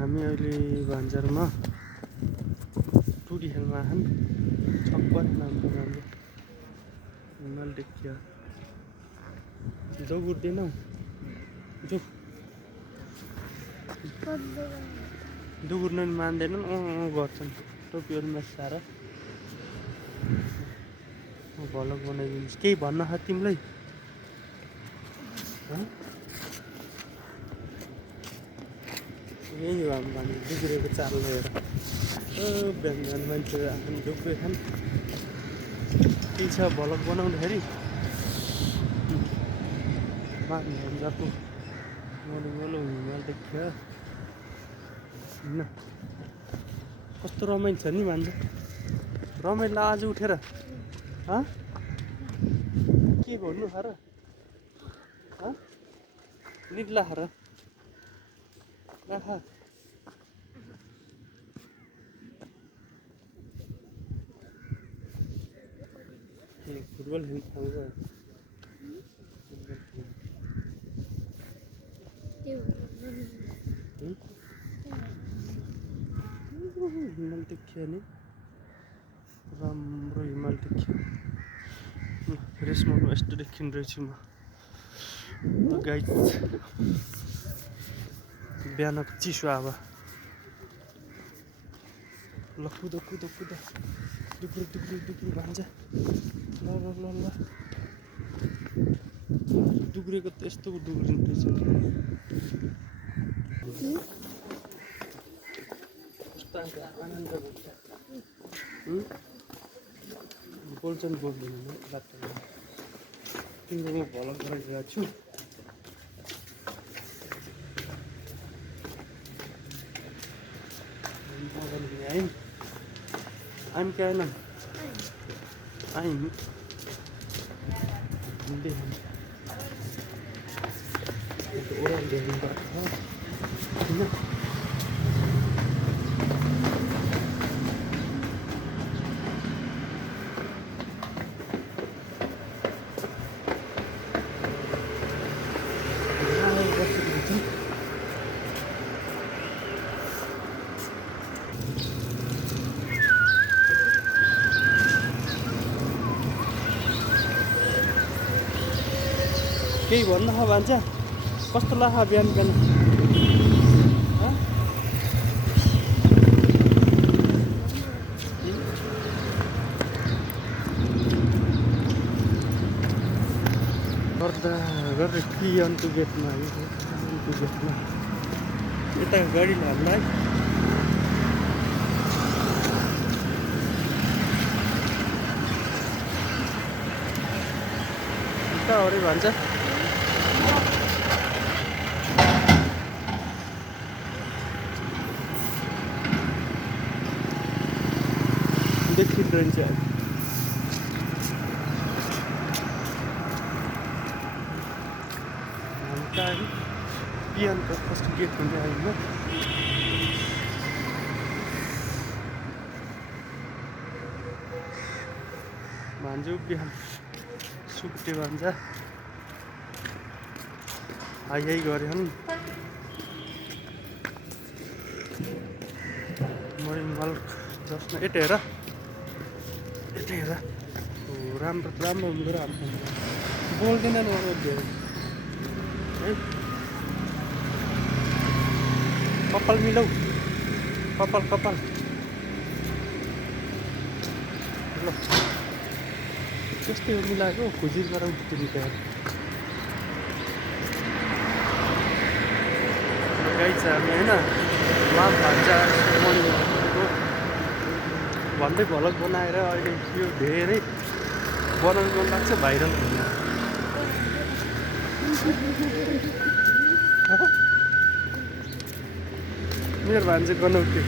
हामी अहिले भान्जारमा टुडी खेल्न आछन् छप्पर नामको मान्छे हिमाल देखिया जो गुर्दैनौ जो दुगुर्न मान्दैनन् गर्छन् टोपीहरूमा सारा भलक बनाइदिन्छु केही भन्न छ तिमीलाई यही हो हामी भने बिग्रेको चाल लिएर बिहान बिहान मान्छेहरू आफन् डुब्बे खान् के छ भलक बनाउँदाखेरि भान्जाको मलु मलु हिमाल देखियो होइन कस्तो रमाइलो छ नि भान्जा रमाइलो आज उठेर के भन्नु खा र निद्ला खा र खा फुटबल खेल्न ठाउँ हिमाल देखियो नि राम्रो हिमाल देखियो रेसमामा यस्तो देखिने रहेछु म गाइस बिहानको चिसो हावा ल कुद कुद कुद दुब्रु दुब्रु दुब्रु भान्जा ल ल ल ल दुब्रेको त यस्तो दुब्रिने रहेछ कस्तो आनन्द हुन्छ बोल्छन् बोल्दैन बाटोमा तिम्रो म भलक गरिरहेको छु I'm kind of I'm orang dia buat ini केही भन्नु छ भान्जा कस्तो लाग्छ बिहान बिहान गर्दा गरेर अन्टु गेटमा अन्टु गेटमा यता गाडी हाल्ला है कता हो रे भान्जा देखिरहन्छ पियानको फर्स्ट गेट हुने आइमा भान्जु बिहान सुक्टे भान्जा आइ गरे हन् मर्निङ वाक जसमा यता हेर राम्रो राम्रो हुँदो रहेछ बोल्दैन नि धेरै है कपाल मिलाऊ कपाल कपाल ल त्यस्तै हो मिलाएको खुजिर गराउ तिमी त गाई छ हामी होइन उहाँ भान्जा भन्दै भलक बनाएर अहिले यो धेरै बनाउनु मन लाग्छ भाइरल हुने मेरो भान्जा गनाउँथ्यो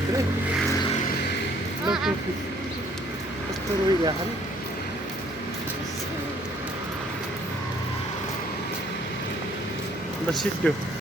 कस्तो रोइरहेको नि ल सिट्यो